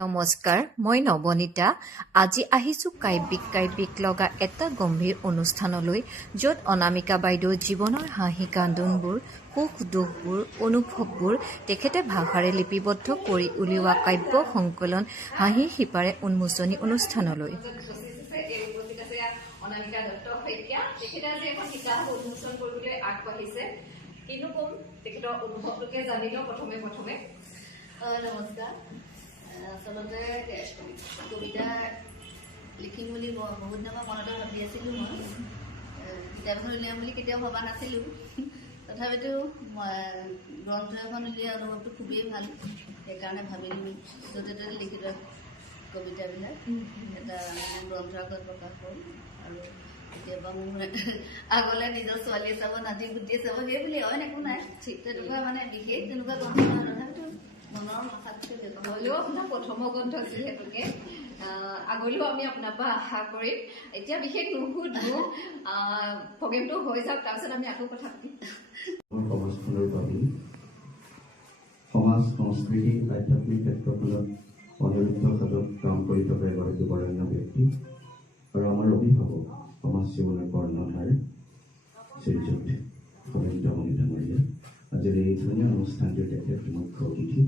নমস্কাৰ, মই নৱনীতা। আজি আহিছোঁ কাব্যিক লগা এটা গম্ভীৰ অনুষ্ঠানলৈ, য'ত অনামিকা বাইদেউ জীৱনৰ হাঁহি কান্দোনবোৰ, সুখ দুখবোৰ, অনুভৱবোৰ তেখেতে ভাষাৰে লিপিবদ্ধ কৰি উলিওৱা কাব্য সংকলন হাঁহি শিপাৰে উন্মোচনী অনুষ্ঠানলৈ। অনামিকা দত্ত শইকীয়া তেখেতে আজি এখন কিতাপ উন্মোচন কৰিবলৈ আগবাঢ়িছে। কিনো ক'ম, তেখেতৰ অনুভৱটোকে জানি লওঁ প্ৰথমে। নমস্কাৰ। আচলতে কবিতা লিখিম বুলি বহুত দিনৰ পৰা মনতে ভাবি আছিলোঁ। মই কিতাপ এখন উলিয়াম বুলি কেতিয়াও ভবা নাছিলোঁ। তথাপিতো গ্ৰন্থ এখন উলিওৱা অনুভৱটো খুবেই ভাল। সেইকাৰণে ভাবিলোঁ য'তে ত'তে লিখিত কবিতাবিলাক এটা গ্ৰন্থ আগত প্ৰকাশ কৰোঁ। আৰু কেতিয়াবা মোৰ আগলৈ নিজৰ ছোৱালীয়ে চাব, নাতি পুতিয়ে চাব, সেই বুলি অইন একো নাই। ঠিক তেনেকুৱা বিশেষ তেনেকুৱা গ্ৰন্থ নহয়। তথাপিতো মনৰ ভাষাতকৈ হ'লেও আপোনাৰ প্ৰথম গ্ৰন্থ যিহেতুকে আগলৈও আমি আপোনাৰ পৰা আশা কৰিম। এতিয়া বিশেষ নুসুধো, প্ৰগ্ৰেমটো হৈ যাওক, তাৰপিছত আমি আকৌ কথা পাতিম। সমাজখনৰ বাবে সমাজ সংস্কৃতি আধ্যাত্মিক ক্ষেত্ৰখনত অনিৰুদ্ধ সাধক কাম কৰি থকা এগৰাকী বৰেণ্য ব্যক্তি আৰু আমাৰ অভিভাৱক সমাজ জীৱনৰ কৰ্ণধাৰ শ্ৰীযুত কবিতামণি ডাঙৰীয়া আজিৰ এই ধুনীয়া অনুষ্ঠানটিৰ তেখেত মুখ্য অতিথি।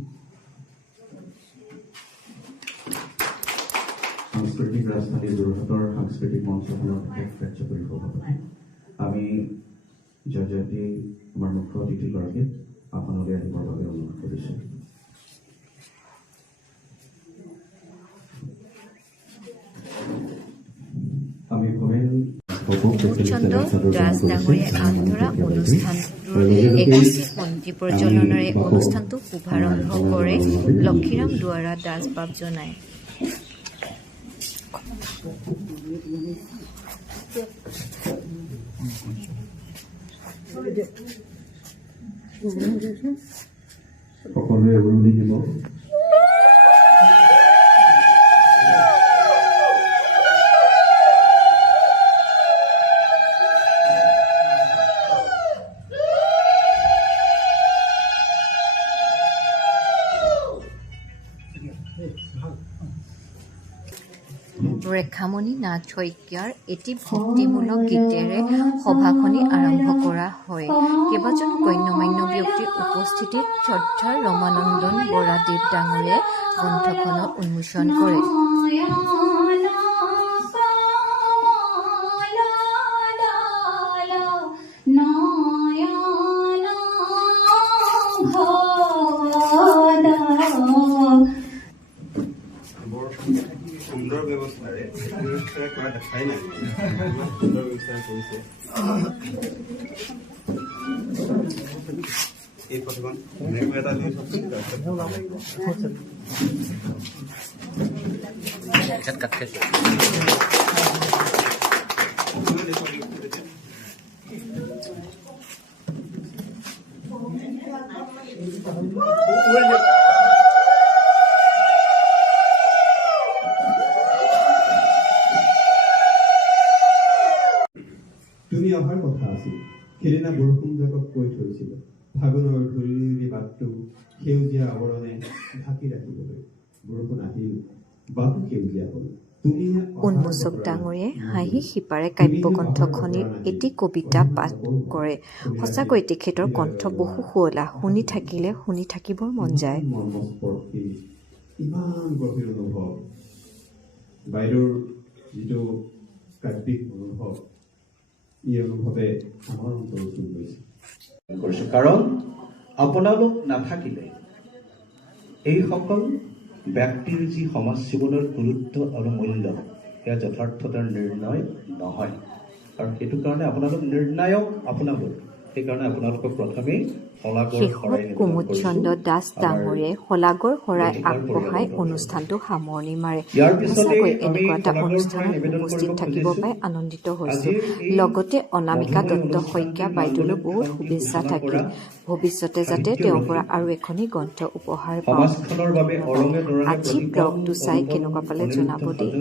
সাংস্কৃতিক ৰাজধানী যোৰহাটৰ সাংস্কৃতিক মঞ্চখনৰ কাৰ্যকৰী সভাপতি আমি জয়জয়ন্তী আমাৰ মুখ্য অতিথিগৰাকীক আসনলৈ আহিবৰ বাবে অনুৰোধ কৰিছোঁ। আমি মুকুচন্দ দাস ডাঙৰীয়াই আগবঢ়োৱা অনুষ্ঠানটোৰ 21 পঞ্জী প্ৰজ্বলনেৰে অনুষ্ঠানটো শুভাৰম্ভ কৰে লক্ষীৰাম দুৱাৰা দাস বাপজনাই। সকলোৱে উৰুলি দিব। ৰেখামণি নাথ শইকীয়াৰ এটি ভক্তিমূলক গীতেৰে সভাখনি আৰম্ভ কৰা হয়। কেইবাজনো গণ্যমান্য ব্যক্তিৰ উপস্থিতিত শ্ৰদ্ধাৰ ৰমানন্দন বৰাদেৱ ডাঙৰীয়াই গ্ৰন্থখনৰ উন্মোচন কৰে। সুন্দৰ ব্যৱস্থাৰে কৰা দেখাই নাই, সুন্দৰ ব্যৱস্থা কৰিছে। এই প্ৰতিমান এনেকুৱা এটা দি তুমি অহাৰ কথা আছিল। সেইদিনা বৰষুণ জাকক কৈ থৈছিল ফাগুনৰ ধূলি বাটটো সেউজীয়া আৱৰণে ঢাকি ৰাখিবলৈ। বৰষুণ আহিল, বাটটো সেউজীয়া হ'ল। উন্মোচক ডাঙৰীয়াই হাঁহি শিপাৰে কাব্যগ্ৰন্থখনিৰ এটি কবিতা পাঠ কৰে। সঁচাকৈ তেখেতৰ কণ্ঠ বহু শুৱলা, শুনি থাকিবৰ মন যায়। ইমান গভীৰ অনুভৱ, বাইদেউৰ যিটো কাব্যিক অনুভৱ, এই অনুভৱে আমাৰ অন্তৰত চুই গৈছে। কাৰণ আপোনালোক নাথাকিলে এইসকল ব্যক্তিৰ যি সমাজ জীৱনৰ গুৰুত্ব আৰু মূল্য সেয়া যথাৰ্থতাৰ নিৰ্ণয় নহয়। আৰু সেইটো কাৰণে আপোনালোক নিৰ্ণায়ক, আপোনালোক সেইকাৰণে আপোনালোকক প্ৰথমেই শেষত কুমুদচন্দ্ৰ দাস ডাঙৰীয়াই শলাগৰ শৰাই আগবঢ়াই অনুষ্ঠানটো সামৰণি মাৰে। সঁচাকৈ এনেকুৱা এটা অনুষ্ঠানত উপস্থিত থাকিব পাই আনন্দিত হৈছোঁ। লগতে অনামিকা দত্ত শইকীয়া বাইদেউলৈ বহুত শুভেচ্ছা থাকিল। ভৱিষ্যতে যাতে তেওঁৰ পৰা আৰু এখনি গ্ৰন্থ উপহাৰ পাওঁ। আজি ব্লগটো চাই কেনেকুৱা পালে জনাব দেই।